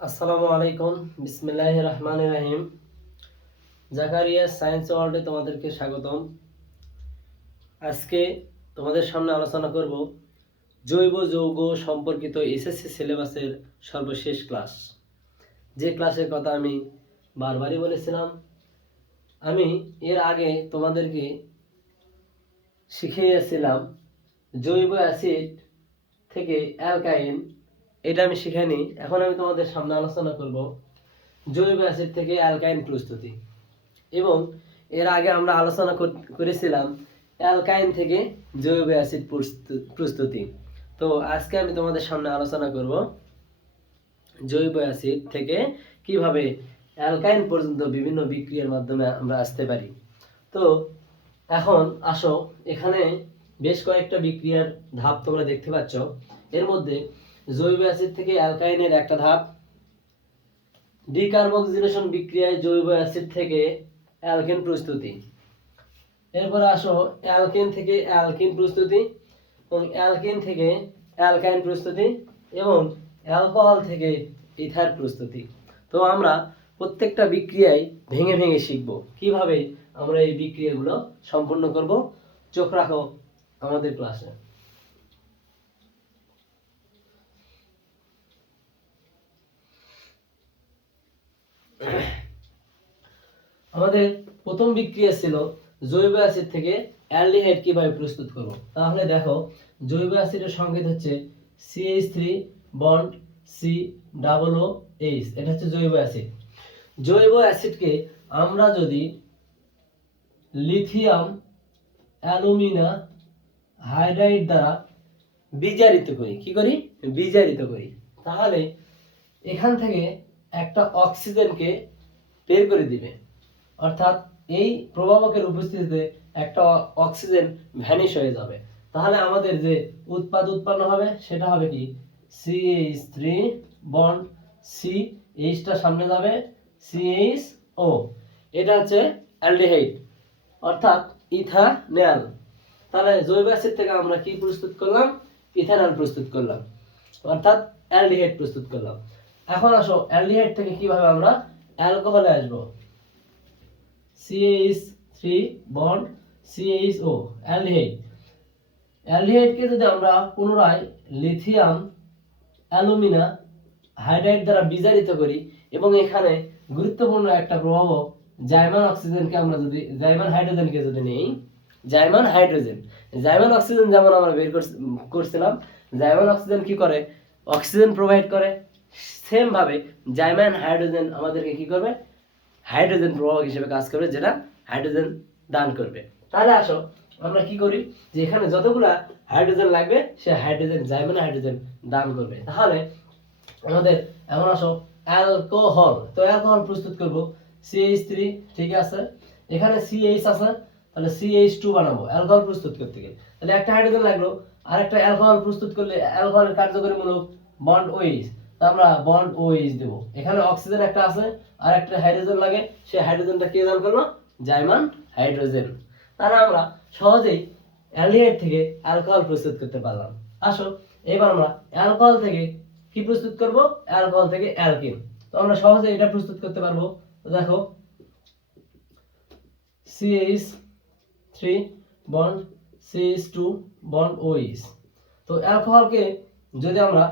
আসসালামু আলাইকুম, বিসমিল্লাহির রহমানির রহিম। জাকারিয়া সায়েন্স ওয়ার্ল্ডে তোমাদেরকে স্বাগতম। আজকে তোমাদের সামনে আলোচনা করব জৈব যৌগ সম্পর্কিত এসএসসি সিলেবাসের সর্বশেষ ক্লাস। যে ক্লাসের কথা আমি বারবারই বলেছিলাম। আমি এর আগে তোমাদেরকে শিখিয়েছিলাম জৈব অ্যাসিড থেকে অ্যালকাইন, এটা আমি শিখাইনি। এখন আমি তোমাদের সামনে আলোচনা করব জৈব অ্যাসিড থেকে অ্যালকাইন প্রস্তুতি। এবং এর আগে আমরা আলোচনা করেছিলাম অ্যালকাইন থেকে জৈব অ্যাসিড প্রস্তুতি। তো আজকে আমি তোমাদের সামনে আলোচনা করব জৈব অ্যাসিড থেকে কিভাবে অ্যালকাইন পর্যন্ত বিভিন্ন বিক্রিয়ার মাধ্যমে আমরা আসতে পারি। তো এখন আসো, এখানে বেশ কয়েকটা বিক্রিয়ার ধাপ তোমরা দেখতে পাচ্ছ। এর মধ্যে জৈব অ্যাসিড থেকে অ্যালকাইনের একটা ধাপ, ডিকার্বক্সিলেশন বিক্রিয়ায় জৈব অ্যাসিড থেকে অ্যালকেন প্রস্তুতি। এরপর আসো অ্যালকেন থেকে অ্যালকিন প্রস্তুতি, এবং অ্যালকিন থেকে অ্যালকাইন প্রস্তুতি, এবং অ্যালকোহল থেকে ইথার প্রস্তুতি। তো আমরা প্রত্যেকটা বিক্রিয়ায় ভেঙে ভেঙে শিখব কিভাবে আমরা এই বিক্রিয়াগুলো সম্পূর্ণ করব। চোখ রাখো আমাদের ক্লাসে। আমাদের প্রথম বিক্রিয়া ছিল জৈব অ্যাসিড থেকে অ্যালডিহাইড কিভাবে প্রস্তুত করব। তাহলে দেখো, জৈব অ্যাসিডের সংকেত হচ্ছে CH3 বন্ড COOH, এটা হচ্ছে জৈব অ্যাসিড। জৈব অ্যাসিডকে আমরা যদি লিথিয়াম অ্যালুমিনা হাইড্রাইড দ্বারা বিজারিত করি, কি করি? বিজারিত করি, তাহলে এখান থেকে একটা অক্সিজেনকে বের করে দিবে। অর্থাৎ এই প্রভাবকের উপস্থিতিতে একটা অক্সিজেন ভ্যানিশ হয়ে যাবে। তাহলে আমাদের যে উৎপন্ন হবে সেটা হবে কি? CH3 বন্ড CH টা সামনে যাবে CHO, এটা হচ্ছে অ্যালডিহাইড অর্থাৎ ইথানল। তাহলে জৈব অ্যাসিড থেকে আমরা কি প্রস্তুত করলাম? ইথানল প্রস্তুত করলাম, অর্থাৎ অ্যালডিহাইড প্রস্তুত করলাম। এখন আসো অ্যালডিহাইড থেকে কিভাবে আমরা অ্যালকোহলে আসবো। CH3 bond CHO, aldehyde. অ্যালডিহাইডকে যদি আমরা পুনরায় লিথিয়াম অ্যালুমিনা হাইড্রাইড দ্বারা বিজারিত করি, এবং এখানে গুরুত্বপূর্ণ একটা প্রভাবক জাইমান হাইড্রোজেনকে যদি নেই, জাইমান অক্সিজেন যেমন আমরা বের করছিলাম, জাইমান অক্সিজেন কি করে? অক্সিজেন প্রোভাইড করে। সেম ভাবে জাইমান হাইড্রোজেন আমাদেরকে কি করবে? হাইড্রোজেন প্রভাবক হিসেবে কাজ করবে, যেটা হাইড্রোজেন দান করবে। তাহলে আসো আমরা কি করি, যে এখানে যতগুলা হাইড্রোজেন লাগবে সে হাইড্রোজেন জাইমান হাইড্রোজেন দান করবে। তাহলে আমাদের এখন আসো অ্যালকোহল। তো অ্যালকোহল প্রস্তুত করব CH3, ঠিক আছে, এখানে CH আছে, তাহলে CH2 বানাবো অ্যালকোহল প্রস্তুত করতে গেলে। তাহলে একটা হাইড্রোজেন লাগলো, আর একটা অ্যালকোহল প্রস্তুত করলে অ্যালকোহলের কার্যকরীমূলক বন্ড OH, তো আমরা বন্ড OH দেব। এখানে অক্সিজেন একটা আছে, আর একটা হাইড্রোজেন লাগে, সেই হাইড্রোজেনটা কে দান করলো? জাইমান হাইড্রোজেন। তাহলে আমরা সহজেই অ্যালডিহাইড থেকে অ্যালকোহল প্রস্তুত করতে পারলাম। আসো এবার আমরা অ্যালকোহল থেকে কি প্রস্তুত করব? অ্যালকোহল থেকে অ্যালকিন। তো আমরা সহজে এটা প্রস্তুত করতে পারবো। তো দেখো, CH3 bond CH2 bond OH। তো অ্যালকোহলকে যদি আমরা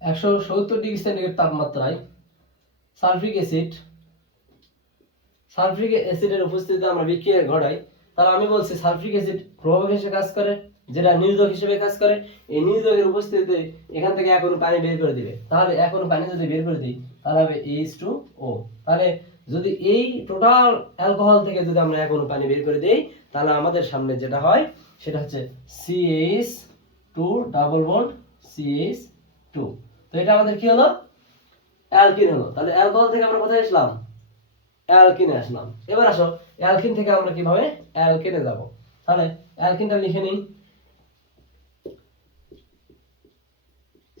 170 ডিগ্রি সেন্টিগ্রেড তাপমাত্রায় সালফিক অ্যাসিডের উপস্থিতিতে আমরা বিক্রিয়া ঘটাই, তাহলে আমি বলছি সালফিক অ্যাসিড প্রভাবক হিসেবে কাজ করে, যেটা নিরোধক হিসেবে কাজ করে। এই নিরোধকের উপস্থিতিতে এখান থেকে এক অণু পানি বের করে দিবে। তাহলে এক অণু পানি যদি বের করে দিই, তাহলে হবে H2O। তাহলে যদি এই টোটাল অ্যালকোহল থেকে যদি আমরা এক অণু পানি বের করে দেই, তাহলে আমাদের সামনে যেটা হয় সেটা হচ্ছে CH2 ডাবল বন্ড CH2। তো এটা আমাদের কি হলো? অ্যালকিন হলো। তাহলে অ্যালকোহল থেকে আমরা কোথায় আসলাম? অ্যালকিনে আসলাম। এবার আসো অ্যালকিন থেকে আমরা কিভাবে অ্যালকেনে যাব। তাহলে অ্যালকিনটা লিখে নিই,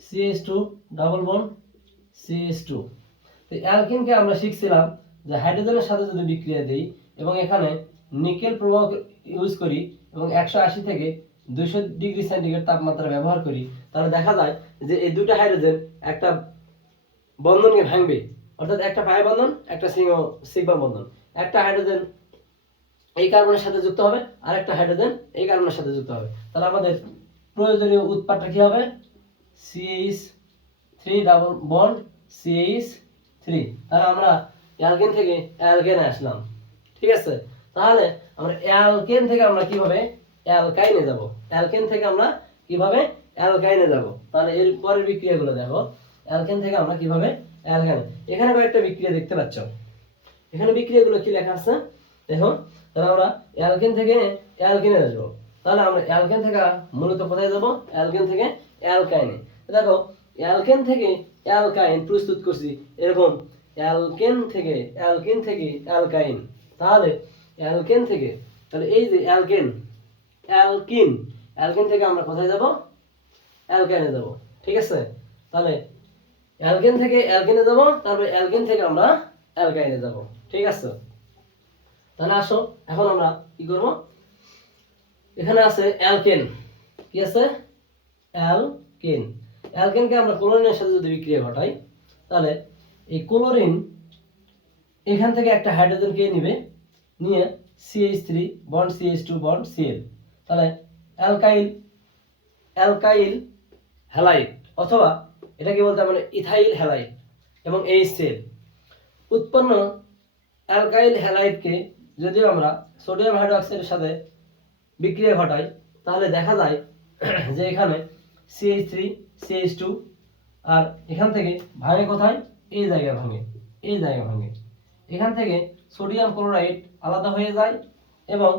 CH2 ডাবল বন্ড CH2। তো অ্যালকিনকে আমরা শিখছিলাম যে হাইড্রোজেনের সাথে যদি বিক্রিয়া দেই এবং এখানে নিকেল প্রভাবক ইউজ করি এবং 180 থেকে 200 ডিগ্রি সেন্টিগ্রেড তাপমাত্রা ব্যবহার করি, তাহলে দেখা যায় যে এই দুটো হাইড্রোজেন একটা বন্ধনকে ভাঙবে, অর্থাৎ একটা পাই বন্ধন, একটা সিগমা বন্ধন, একটা হাইড্রোজেন এই কার্বনের সাথে যুক্ত হবে আর একটা হাইড্রোজেন এই কার্বনের সাথে যুক্ত হবে, তাহলে আমাদের প্রয়োজনীয় উৎপাদটা কি হবে CH3 ডাবল বন্ড CH3, তাহলে আমরা অ্যালকেন থেকে অ্যালকেনে আসলাম। ঠিক আছে, তাহলে আমরা অ্যালকেন থেকে আমরা কিভাবে অ্যালকাইনে যাব, অ্যালকেন থেকে আমরা কিভাবে অ্যালকাইনে যাব, তাহলে এর পরের বিক্রিয়াগুলো দেখো। অ্যালকেন থেকে আমরা কিভাবে অ্যালকাইনে, এখানে কয়েকটা বিক্রিয়া দেখতে পাচ্ছ, এখানে বিক্রিয়াগুলো কি লেখা আছে দেখো। তাহলে আমরা অ্যালকেন থেকে অ্যালকিনে আসবো, তাহলে আমরা অ্যালকেন থেকে মূলত কোথায় যাব, অ্যালকেন থেকে অ্যালকাইনে। দেখো অ্যালকেন থেকে অ্যালকাইন প্রস্তুত করছি এরকম, অ্যালকেন থেকে অ্যালকাইন, তাহলে অ্যালকেন থেকে, তাহলে এই যে অ্যালকেন অ্যালকিন, অ্যালকেন থেকে আমরা কোথায় যাব, অ্যালকাইনে যাব। ঠিক আছে, তাহলে অ্যালকেন থেকে অ্যালকেনে যাব, তারপরে অ্যালকেন থেকে আমরা অ্যালকাইনে যাব। ঠিক আছে, তাহলে আসো এখন আমরা কি করব, এখানে আছে অ্যালকেন, কি আছে অ্যালকেন, অ্যালকেনকে আমরা ক্লোরিনের সাথে যদি বিক্রিয়া ঘটাই, তাহলে এই ক্লোরিন এখান থেকে একটা হাইড্রোজেন কে নিবে, নিয়ে CH3 bond CH2 bond Cl, তাহলে অ্যালকাইল অ্যালকাইল হ্যালাইড, অথবা এটাকে বলতে আমরা ইথাইল হ্যালাইড এবং HCl উৎপন্ন অ্যালকাইল হ্যালাইডকে যদি আমরা সোডিয়াম হাইড্রোক্সাইডের সাথে বিক্রিয়া ঘটাই, তাহলে দেখা যায় যে এখানে CH3 CH2, আর এখান থেকে ভাঙে কোথায়, এই জায়গায় ভাঙে, এই জায়গায় ভাঙে, এখান থেকে সোডিয়াম ক্লোরাইড আলাদা হয়ে যায় এবং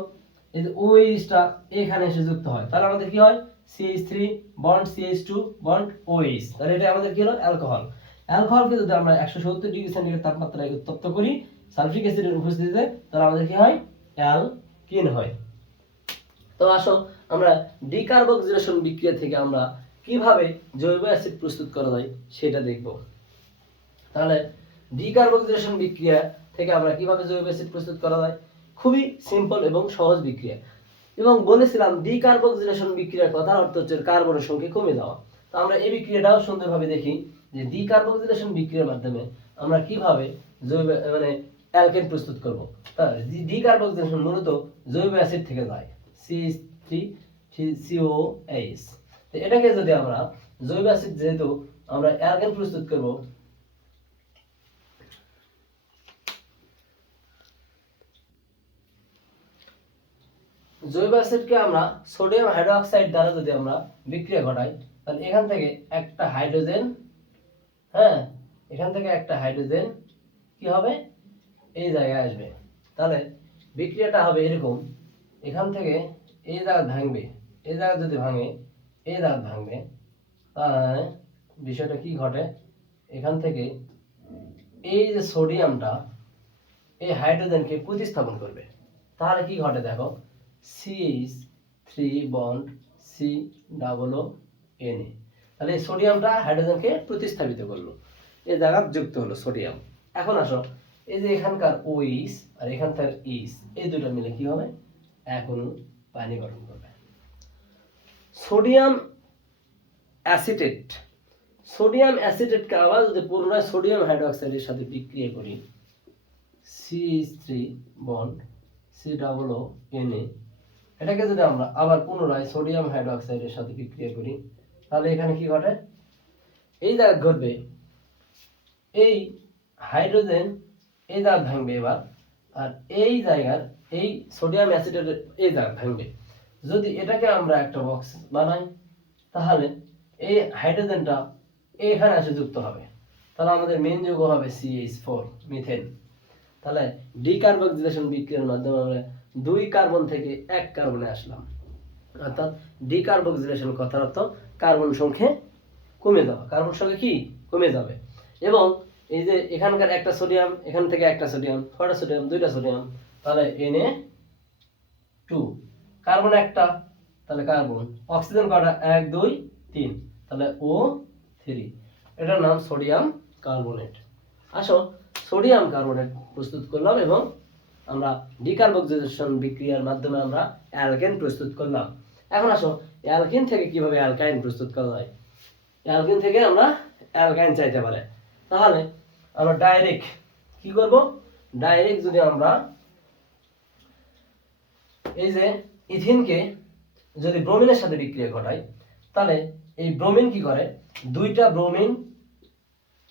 এই যে OH টা এখানে এসে যুক্ত হয়, তাহলে আমাদের কি হয় CH3 bond CH2 bond OH, তাহলে এটা আমাদের কি হলো অ্যালকোহল। অ্যালকোহলকে যদি আমরা 170 ডিগ্রি সেন্টিগ্রেড তাপমাত্রায় উত্তপ্ত করি সালফিক অ্যাসিডের উপস্থিতিতে, তাহলে আমাদের কি হয় অ্যালকিন হয়। তো আসো আমরা ডিকার্বক্সিলেশন বিক্রিয়া থেকে আমরা কিভাবে জৈব অ্যাসিড প্রস্তুত করা যায় সেটা দেখব। তাহলে ডিকার্বক্সিলেশন বিক্রিয়া থেকে আমরা কিভাবে জৈব অ্যাসিড প্রস্তুত করা যায়, খুবই সিম্পল এবং সহজ বিক্রিয়া, এবং বলেছিলাম ডিকার্বক্সিলেশন বিক্রিয়ার কথার অর্থ হচ্ছে কার্বনের সংখ্যা কমে যাওয়া। তো আমরা এই বিক্রিয়াটাও সুন্দরভাবে দেখি যে ডিকার্বক্সিলেশন বিক্রিয়ার মাধ্যমে আমরা কিভাবে জৈব মানে অ্যালকেন প্রস্তুত করব। তাহলে ডিকার্বক্সিলেশন মূলত জৈব অ্যাসিড থেকে যায় CH3COH, তো এটাকে যদি আমরা জৈব অ্যাসিড, যেহেতু আমরা অ্যালকেন প্রস্তুত করব, জৈব অ্যাসিডকে আমরা সোডিয়াম হাইড্রোক্সাইড দ্বারা যদি আমরা বিক্রিয়া ঘটাই, তাহলে এখান থেকে একটা হাইড্রোজেন, হ্যাঁ এখান থেকে একটা হাইড্রোজেন কি হবে এই জায়গায় আসবে, তাহলে বিক্রিয়াটা হবে এরকম, এখান থেকে এই জায়গা ভাঙবে, এই জায়গা যদি ভাঙে এই জায়গা ভাঙবে, তাহলে বিষয়টা কি ঘটে, এখান থেকে এই যে সোডিয়ামটা এই হাইড্রোজেনকে প্রতিস্থাপন করবে, তাহলে কি ঘটে দেখো CH3 বন্ড COO Na, তাহলে এই সোডিয়ামটা হাইড্রোজেনকে প্রতিস্থাপিত করলো, এই জায়গা যুক্ত হলো সোডিয়াম। এখন আসো এই যে এখানকার OH আর এখানকার H, এই দুটো মিলে কি হবে এখন পানি গঠন করবে। সোডিয়াম অ্যাসিটেট, সোডিয়াম অ্যাসিটেটকে আবার যদি পুনরায় সোডিয়াম হাইড্রোক্সাইডের সাথে বিক্রিয়া করি CH3 বন্ড COO Na, এটাকে যদি আমরা আবার পুনরায় সোডিয়াম হাইড্রোক্সাইডের সাথে বিক্রিয়া করি, তাহলে এখানে কি ঘটে, এই জায়গা ঘটবে এই হাইড্রোজেন এই জায়গা ভাঙবে এবার, আর এই জায়গার এই সোডিয়াম অ্যাসিডের এই জায়গা ভাঙবে। যদি এটাকে আমরা একটা বক্স বানাই, তাহলে এই হাইড্রোজেনটা এখানে এসে যুক্ত হবে, তাহলে আমাদের মেইন যৌগ হবে CH4 মিথেন। তাহলে ডিকার্বক্সিলেশন বিক্রিয়ার মাধ্যমে আমরা 2 কার্বন থেকে 1 কার্বনে আসলাম, অর্থাৎ ডিকার্বক্সিলেশন কথার অর্থ কার্বন সংখ্যা কমে যাওয়া, কার্বন সংখ্যা কি কমে যাবে। এবং এই যে এখানকার একটা সোডিয়াম, এখান থেকে একটা সোডিয়াম, কয়টা সোডিয়াম, 2টা সোডিয়াম, তাহলে Na2, কার্বন একটা, তাহলে কার্বন, অক্সিজেন কয়টা 1 2 3, তাহলে O3, এটার নাম সোডিয়াম কার্বনেট। আসো সোডিয়াম কার্বনেট প্রস্তুত করলাম এবং আমরা ডিকার্বক্সিলেশন বিক্রিয়ার মাধ্যমে আমরা অ্যালকেন প্রস্তুত করলাম। এখন আসো অ্যালকেন থেকে কিভাবে অ্যালকাইন প্রস্তুত করা যায়। অ্যালকেন থেকে আমরা অ্যালকাইন চাইতে পারে, তাহলে আমরা ডাইরেক্ট কি করব, ডাইরেক্ট যদি আমরা এই যে ইথিনকে যদি ব্রোমিনের সাথে বিক্রিয়া ঘটাই, তাহলে এই ব্রোমিন কি করে, দুইটা ব্রোমিন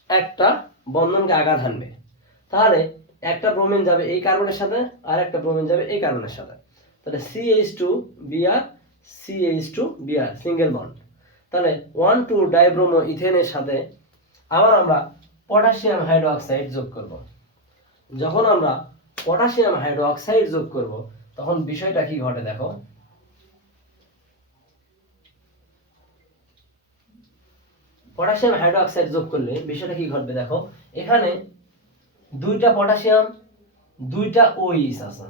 একটা বন্ধনকে আঘাত হানবে। তাহলে একটা ব্রোমিন যাবে এই কার্বনের সাথে আর একটা ব্রোমিন যাবে এই কার্বনের সাথে, তাহলে CH2Br CH2Br সিঙ্গেল বন্ড। তাহলে 1,2 ডাইব্রোমো ইথেনের সাথে আবার আমরা পটাশিয়াম হাইড্রোক্সাইড যোগ করব। যখন আমরা পটাশিয়াম হাইড্রোক্সাইড যোগ করব তখন বিষয়টা কি ঘটে দেখো, পটাশিয়াম হাইড্রোক্সাইড যোগ করলে বিষয়টা কি ঘটবে দেখো, এখানে দুইটা পটাশিয়াম দুইটা OH আছে,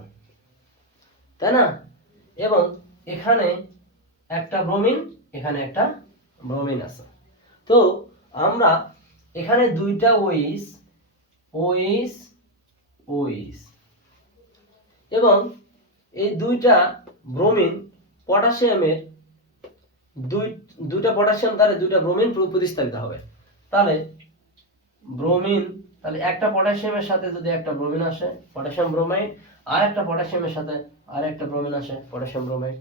তাই না, এবং এখানে একটা ব্রোমিন এখানে একটা ব্রোমিন আছে। তো আমরা এখানে দুইটা OH OH OH এবং এই দুইটা ব্রোমিন পটাশিয়ামের দুইটা পটাশিয়াম দ্বারা দুইটা ব্রোমিন প্রতিস্থাপিত হবে। তাহলে ব্রোমিন, তাহলে একটা পটাশিয়ামের সাথে যদি একটা ব্রোমিন আসে পটাশিয়াম ব্রোমাইড, আর একটা পটাশিয়ামের সাথে আর একটা ব্রোমিন আসে পটাশিয়াম ব্রোমাইড,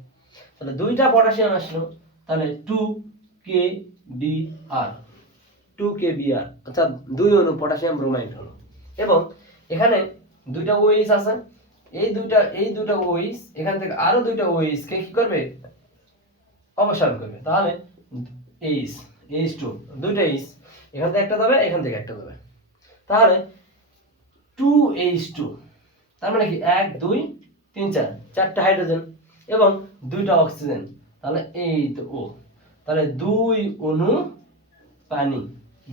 তাহলে দুইটা পটাশিয়াম আসলো, তাহলে 2KBr 2KBr অর্থাৎ দুই অণু পটাশিয়াম ব্রোমাইড হলো। এবং এখানে দুইটা OH আছে, এই দুইটা OH এখান থেকে আরো দুইটা OH কে কি করবে, অপসারণ করবে। তাহলে H2 দুইটা H, এখান থেকে একটা যাবে এখান থেকে একটা যাবে, তাহলে 2H2, তার মানে কি 1 2 3 4 চারটা হাইড্রোজেন এবং দুইটা অক্সিজেন, তাহলে এই তো ও, তাহলে দুই অণু পানি,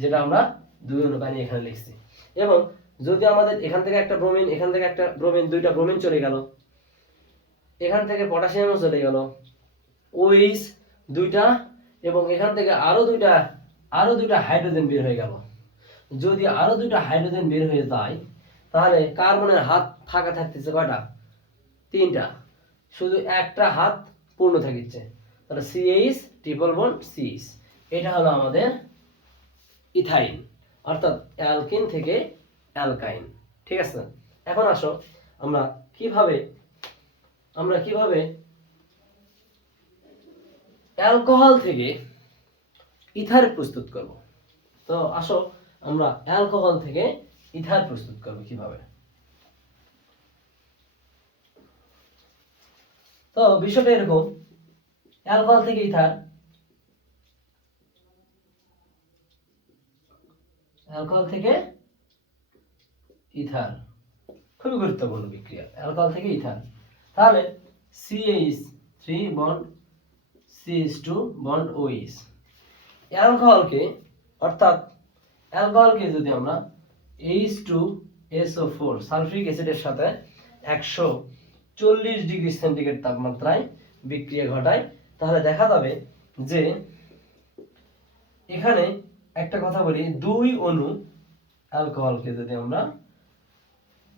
যেটা আমরা দুই অণু পানি এখানে লিখছি। এবং যদি আমাদের এখান থেকে একটা ব্রোমিন এখান থেকে একটা ব্রোমিন, দুইটা ব্রোমিন চলে গেল, এখান থেকে পটাশিয়ামও চলে গেল, OH দুইটা এবং এখান থেকে আরো দুইটা হাইড্রোজেন বের হয়ে গেল। যদি আরো দুইটা হাইড্রোজেন বের হয়ে যায় তাহলে কার্বনের হাত ফাঁকা থাকতেছে কয়টা, তিনটা, শুধু একটা হাত পূর্ণ থাকছে, তাহলে CH ট্রিপল বন্ড CH, এটা হলো আমাদের ইথাইন, অর্থাৎ অ্যালকিন থেকে অ্যালকাইন। ঠিক আছে, এখন আসো আমরা কিভাবে অ্যালকোহল থেকে ইথার প্রস্তুত করব। তো আসো আমরা অ্যালকোহল থেকে ইথার প্রস্তুত করব কিভাবে। তো বিষয়টা এরকম, অ্যালকোহল থেকে ইথার, অ্যালকোহল থেকে ইথার খুবই গুরুত্বপূর্ণ বিক্রিয়া, অ্যালকোহল থেকে ইথার। তাহলে CH3 bond CH2 bond OH, অ্যালকোহলকে যদি আমরা H2SO4 সালফিউরিক অ্যাসিডের সাথে 140 ডিগ্রি সেন্টিগ্রেড তাপমাত্রায় বিক্রিয়া ঘটাই, তাহলে দেখা যাবে যে এখানে একটা কথা বলি, দুই অণু অ্যালকোহলকে যদি আমরা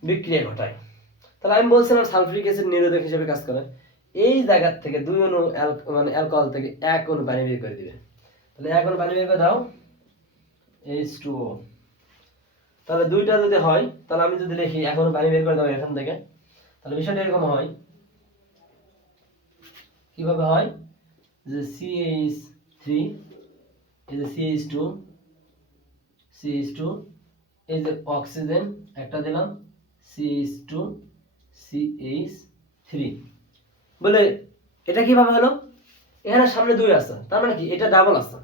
বিক্রিয়া ঘটাই, তাহলে আমি বলছিলাম সালফিউরিক অ্যাসিড নিরোধক হিসেবে কাজ করে, এই জায়গা থেকে দুই অণু মানে অ্যালকোহল থেকে এক অণু পানি বের করে দিবে। তাহলে এক অণু পানি বের করে দাও H2O, তাহলে দুইটা যদি হয় তাহলে আমি যদি লিখি এক অণু পানি বের করে দাও এখান থেকে, তাহলে বিষয়টা এরকম হয়, কিভাবে হয় যে CH3 এই যে CH2 এই যে অক্সিজেন একটা দিলাম CH2 CH3 বলে, এটা কিভাবে হলো, এখানে সামনে দুই আছে তার মানে কি এটা ডাবল আছে,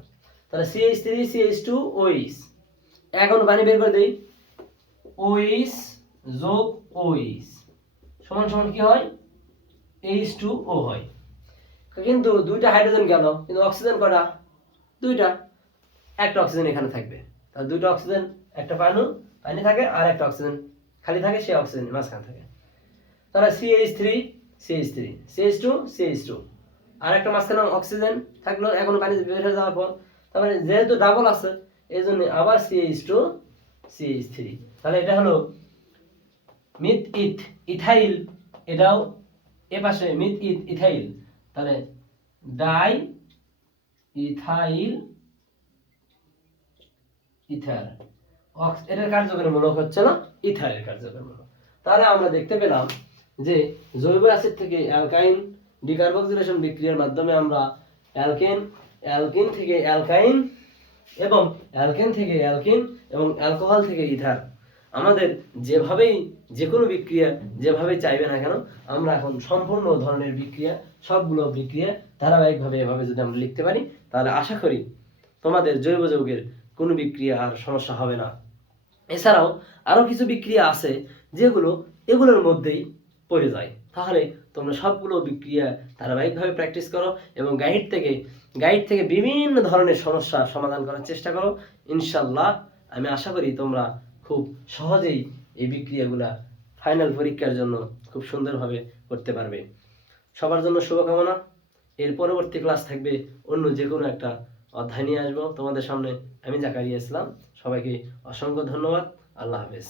তাহলে CH3 CH2 OH, এখন পানি বের করে দেই, OH যোগ OH সমান সমান কি হয়, H2O হয়। কিন্তু দুইটা হাইড্রোজেন গেল কিন্তু অক্সিজেন কয়টা, দুইটা, একটা অক্সিজেন এখানে থাকবে, তাহলে দুইটা অক্সিজেন, একটা পানি থাকে আর একটা অক্সিজেন খালি থাকে, সেই অক্সিজেন মাঝখানে থাকে, তাহলে CH2 আর একটা মাঝখানে অক্সিজেন থাকলো, এখন পানি বের হয়ে যাওয়ার পর, তারপরে যেহেতু ডাবল আছে এই জন্য আবার CH3, তাহলে এটা হলো মিথ ইথাইল, এটাও এ পাশে মিথ ইথাইল, তাহলে ডাই ইথাইল ইথার, এটার কার্যকরীমূলক হচ্ছে না, ইথারের কার্যকরীমূলক। তাহলে আমরা দেখতে পেলাম যে জৈব অ্যাসিড থেকে অ্যালকাইন ডিকার্বক্সিলেশন বিক্রিয়ার মাধ্যমে আমরা অ্যালকেন, অ্যালকিন থেকে অ্যালকাইন এবং অ্যালকেন থেকে অ্যালকিন এবং অ্যালকোহল থেকে ইথার, আমাদের যেভাবেই যে কোনো বিক্রিয়া যেভাবে চাইবে না কেন, আমরা এখন সম্পূর্ণ ধরনের বিক্রিয়া, সবগুলো বিক্রিয়া ধারাবাহিকভাবে এভাবে যদি আমরা লিখতে পারি, তাহলে আশা করি তোমাদের জৈব যৌগের কোনো বিক্রিয়া আর সমস্যা হবে না। এছাড়াও আরও কিছু বিক্রিয়া আছে যেগুলো এগুলোর মধ্যেই পড়ে যায়। তাহলে তোমরা সবগুলো বিক্রিয়া ধারাবাহিকভাবে প্র্যাকটিস করো এবং গাইড থেকে বিভিন্ন ধরনের সমস্যা সমাধান করার চেষ্টা করো। ইনশাল্লাহ আমি আশা করি তোমরা খুব সহজেই এই বিক্রিয়াগুলা ফাইনাল পরীক্ষার জন্য খুব সুন্দরভাবে করতে পারবে। সবার জন্য শুভকামনা। এর পরবর্তী ক্লাস থাকবে অন্য যে কোনো একটা অধ্যায় নিয়ে আসবো তোমাদের সামনে। আমি জাকারিয়া ইসলাম, সবাইকে অসংখ্য ধন্যবাদ। আল্লাহ হাফেজ।